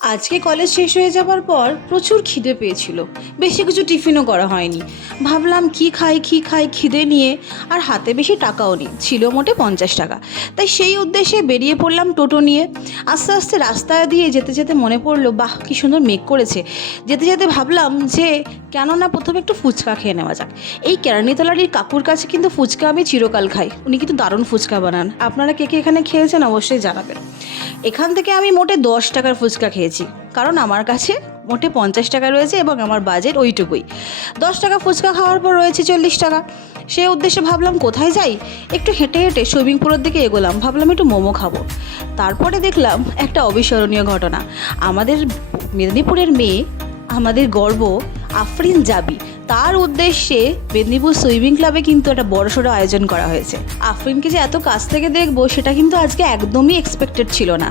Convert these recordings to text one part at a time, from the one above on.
আজকে কলেজ শেষ হয়ে যাবার পর প্রচুর খিদে পেয়েছিল। বেশি কিছু টিফিনও করা হয়নি। ভাবলাম কি খাই খিদে নিয়ে। আর হাতে বেশি টাকাও নেই, ছিল মোটে 50 টাকা। তাই সেই উদ্দেশ্যে বেরিয়ে পড়লাম টোটো নিয়ে। আস্তে আস্তে রাস্তা দিয়ে যেতে যেতে মনে পড়লো, বাহ কি সুন্দর মেঘ করেছে। যেতে যেতে ভাবলাম যে কেন না প্রথমে একটু ফুচকা খেয়ে নেওয়া যাক। এই কেরানিতলার এই কাকুর কাছে কিন্তু ফুচকা আমি চিরকাল খাই। উনি কিন্তু দারুণ ফুচকা বানান। আপনারা কে কে এখানে খেয়েছেন অবশ্যই জানাবেন। এখান থেকে আমি মোটে 10 টাকার ফুচকা খেয়েছি, কারণ আমার কাছে মোটে 50 টাকা রয়েছে এবং আমার বাজেট ওইটুকুই। 10 টাকা ফুচকা খাওয়ার পর রয়েছে 40 টাকা। সেই উদ্দেশ্যে ভাবলাম কোথায় যাই, একটু হেঁটে হেঁটে সুইমিং পুলের দিকে এগোলাম। ভাবলাম একটু মোমো খাবো। তারপরে দেখলাম একটা অবিস্মরণীয় ঘটনা। আমাদের মেদিনীপুরের মেয়ে, আমাদের গর্ব আফরিন জাবি, তার উদ্দেশ্যে মেদিনীপুর সুইমিং ক্লাবে কিন্তু একটা বড়সড় আয়োজন করা হয়েছে। আফরিনকে যে এত কাছ থেকে দেখবো সেটা কিন্তু আজকে একদমই এক্সপেক্টেড ছিল না।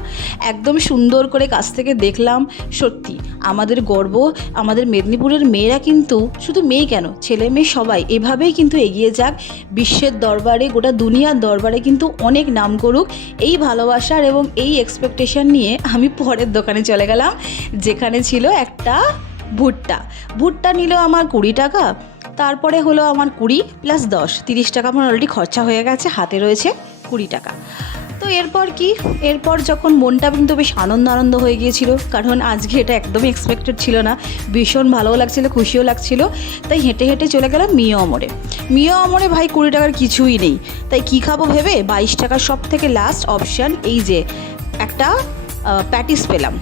একদম সুন্দর করে কাছ থেকে দেখলাম। সত্যি আমাদের গর্ব, আমাদের মেদিনীপুরের মেয়েরা কিন্তু, শুধু মেয়ে কেন, ছেলে মেয়ে সবাই এভাবেই কিন্তু এগিয়ে যাক। বিশ্বের দরবারে, গোটা দুনিয়ার দরবারে কিন্তু অনেক নাম করুক। এই ভালোবাসার এবং এই এক্সপেকটেশন নিয়ে আমি পরের দোকানে চলে গেলাম, যেখানে ছিল একটা ভুট্টা নিল আমার 20 টাকা। তারপরে হলো আমার 20 + 10 30 টাকা আমার অলরেডি খরচা হয়ে গেছে, হাতে রয়েছে 20 টাকা। তো এরপর যখন মনটা কিন্তু বেশ আনন্দ হয়ে গিয়েছিল, কারণ আজকে এটা একদমই এক্সপেক্টেড ছিল না। ভীষণ ভালোও লাগছিল, খুশিও লাগছিল। তাই হেঁটে হেঁটে চলে গেলাম মিও আমরে। ভাই 20 টাকার কিছুই নেই। তাই কি খাবো ভেবে 22 টাকার সব থেকে লাস্ট অপশান এই যে একটা প্যাটিস পেলাম।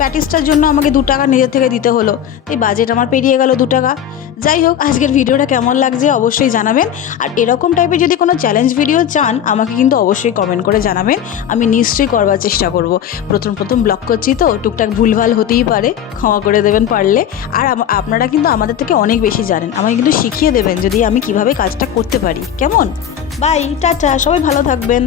প্যাটিসটার জন্য আমাকে 2 টাকা নিজের থেকে দিতে হলো। তাই বাজেট আমার পেরিয়ে গেল 2 টাকা। যাই হোক, আজকের ভিডিওটা কেমন লাগছে অবশ্যই জানাবেন। আর এরকম টাইপের যদি কোনো চ্যালেঞ্জ ভিডিও চান আমাকে কিন্তু অবশ্যই কমেন্ট করে জানাবেন। আমি নিশ্চয়ই করবার চেষ্টা করব। প্রথম ব্লগ করছি তো টুকটাক ভুলভাল হতেই পারে, ক্ষমা করে দেবেন পারলে। আর আপনারা কিন্তু আমাদের থেকে অনেক বেশি জানেন, আমাকে কিন্তু শিখিয়ে দেবেন যদি আমি কিভাবে কাজটা করতে পারি। কেমন? বাই, টাটা, সবাই ভালো থাকবেন।